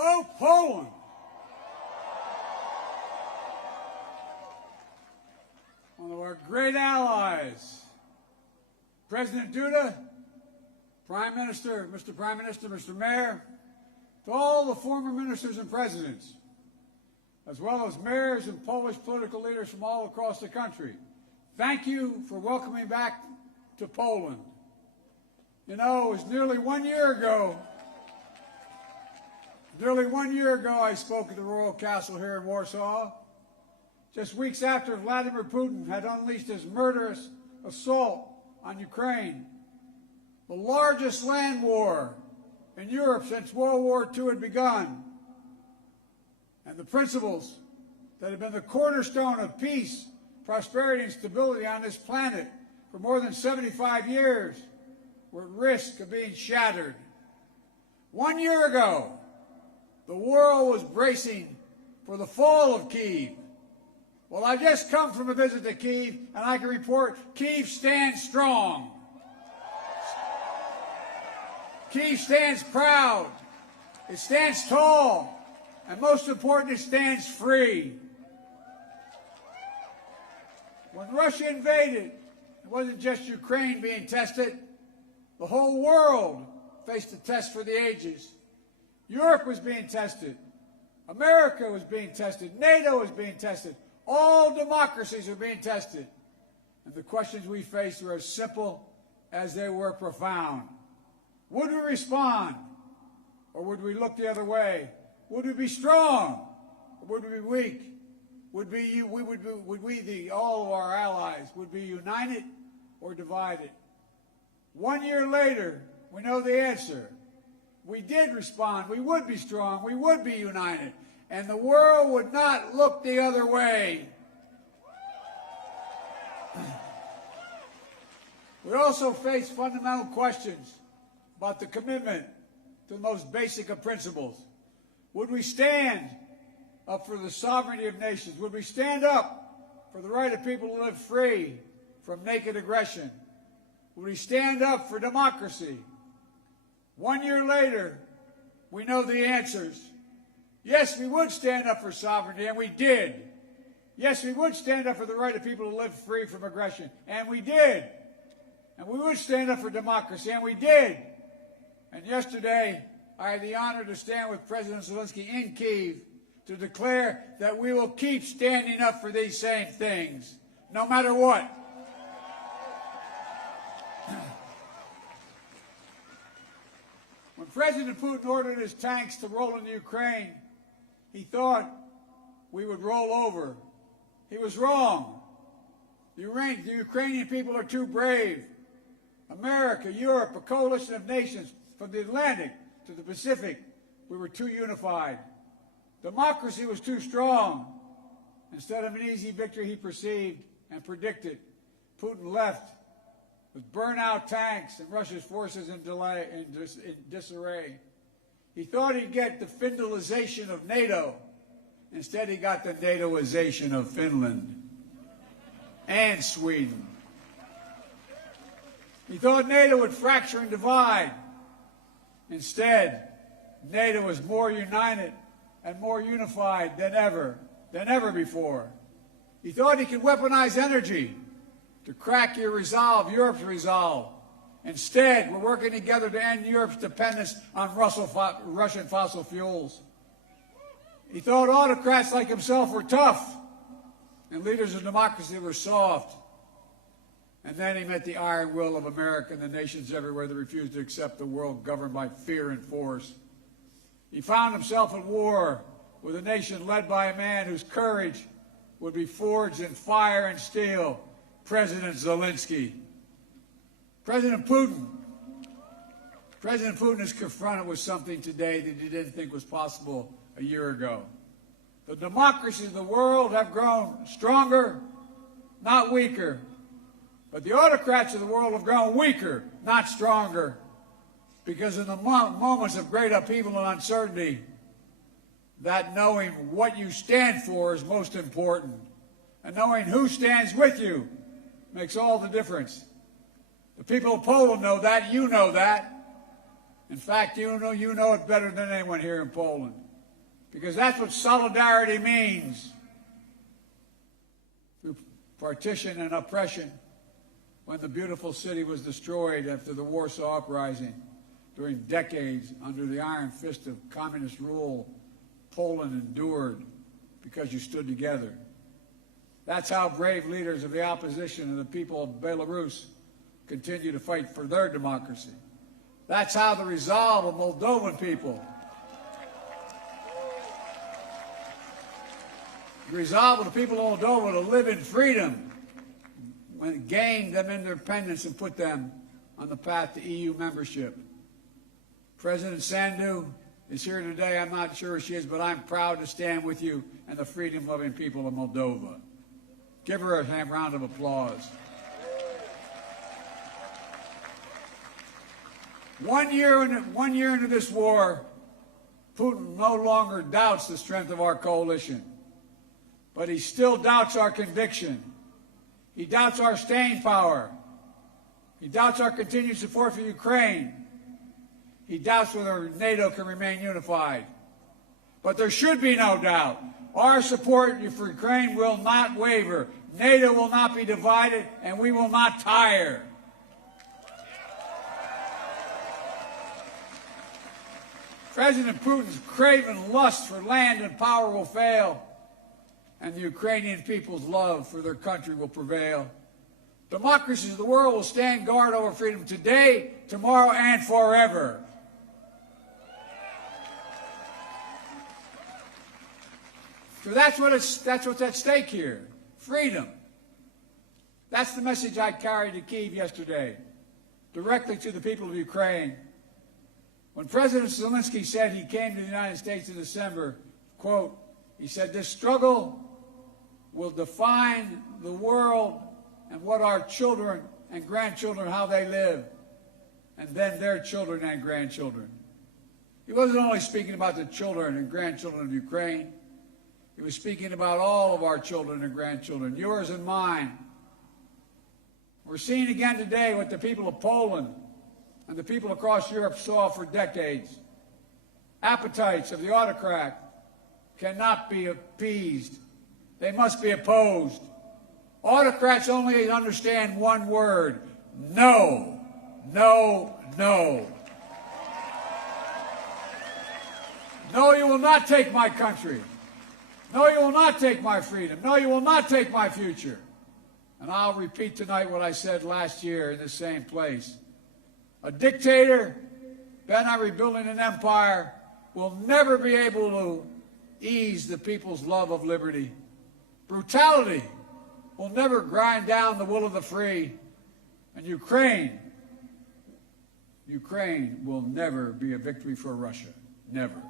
Hello, Poland. One of our great allies. President Duda, Prime Minister, Mr. Mayor, to all the former ministers and presidents, as well as mayors and Polish political leaders from all across the country, thank you for welcoming back to Poland. You know, it was nearly 1 year ago I spoke at the Royal Castle here in Warsaw, just weeks after Vladimir Putin had unleashed his murderous assault on Ukraine, the largest land war in Europe since World War II had begun. And the principles that have been the cornerstone of peace, prosperity, and stability on this planet for more than 75 years were at risk of being shattered. 1 year ago, the world was bracing for the fall of Kyiv. Well, I just come from a visit to Kyiv, and I can report Kyiv stands strong. Kyiv stands proud. It stands tall. And most important, it stands free. When Russia invaded, it wasn't just Ukraine being tested. The whole world faced a test for the ages. Europe was being tested. America was being tested. NATO was being tested. All democracies were being tested. And the questions we faced were as simple as they were profound. Would we respond? Or would we look the other way? Would we be strong? Or would we be weak? All of our allies, would be united or divided? 1 year later, we know the answer. We did respond. We would be strong. We would be united. And the world would not look the other way. We also face fundamental questions about the commitment to the most basic of principles. Would we stand up for the sovereignty of nations? Would we stand up for the right of people to live free from naked aggression? Would we stand up for democracy? 1 year later, we know the answers. Yes, we would stand up for sovereignty, and we did. Yes, we would stand up for the right of people to live free from aggression, and we did. And we would stand up for democracy, and we did. And yesterday, I had the honor to stand with President Zelenskyy in Kyiv to declare that we will keep standing up for these same things, no matter what. When President Putin ordered his tanks to roll into Ukraine, he thought we would roll over. He was wrong. The Ukrainian people are too brave. America, Europe, a coalition of nations from the Atlantic to the Pacific, we were too unified. Democracy was too strong. Instead of an easy victory he perceived and predicted, Putin left with burnt-out tanks and Russia's forces in disarray. He thought he'd get the Finlandization of NATO. Instead, he got the NATOization of Finland and Sweden. He thought NATO would fracture and divide. Instead, NATO was more united and more unified than ever before. He thought he could weaponize energy to crack your resolve, Europe's resolve. Instead, we're working together to end Europe's dependence on Russian fossil fuels. He thought autocrats like himself were tough and leaders of democracy were soft. And then he met the iron will of America and the nations everywhere that refused to accept a world governed by fear and force. He found himself at war with a nation led by a man whose courage would be forged in fire and steel, President Zelenskyy. President Putin is confronted with something today that he didn't think was possible a year ago. The democracies of the world have grown stronger, not weaker. But the autocrats of the world have grown weaker, not stronger. Because in the moments of great upheaval and uncertainty, that knowing what you stand for is most important. And knowing who stands with you makes all the difference. The people of Poland know that. You know that. In fact, you know it better than anyone here in Poland. because that's what solidarity means. Through partition and oppression, when the beautiful city was destroyed after the Warsaw Uprising, during decades under the iron fist of communist rule, Poland endured because you stood together. That's how brave leaders of the opposition and the people of Belarus continue to fight for their democracy. That's how the resolve of Moldovan people, the resolve of the people of Moldova to live in freedom, when it gained them independence and put them on the path to EU membership. President Sandu is here today. I'm not sure she is, but I'm proud to stand with you and the freedom-loving people of Moldova. Give her a round of applause. 1 year into this war, Putin no longer doubts the strength of our coalition, but he still doubts our conviction. He doubts our staying power. He doubts our continued support for Ukraine. He doubts whether NATO can remain unified. But there should be no doubt. Our support for Ukraine will not waver. NATO will not be divided, and we will not tire. President Putin's craven lust for land and power will fail, and the Ukrainian people's love for their country will prevail. Democracies of the world will stand guard over freedom today, tomorrow, and forever. So that's what's at stake here. Freedom. That's the message I carried to Kyiv yesterday, directly to the people of Ukraine. When President Zelenskyy said he came to the United States in December, quote, he said, "This struggle will define the world and what our children and grandchildren, how they live, and then their children and grandchildren." He wasn't only speaking about the children and grandchildren of Ukraine. He was speaking about all of our children and grandchildren, yours and mine. We're seeing again today what the people of Poland and the people across Europe saw for decades. Appetites of the autocrat cannot be appeased. They must be opposed. Autocrats only understand one word: no, no, no. No, you will not take my country. No, you will not take my freedom. No, you will not take my future. And I'll repeat tonight what I said last year in the same place. A dictator bent on rebuilding an empire will never be able to ease the people's love of liberty. Brutality will never grind down the will of the free. And Ukraine will never be a victory for Russia. Never.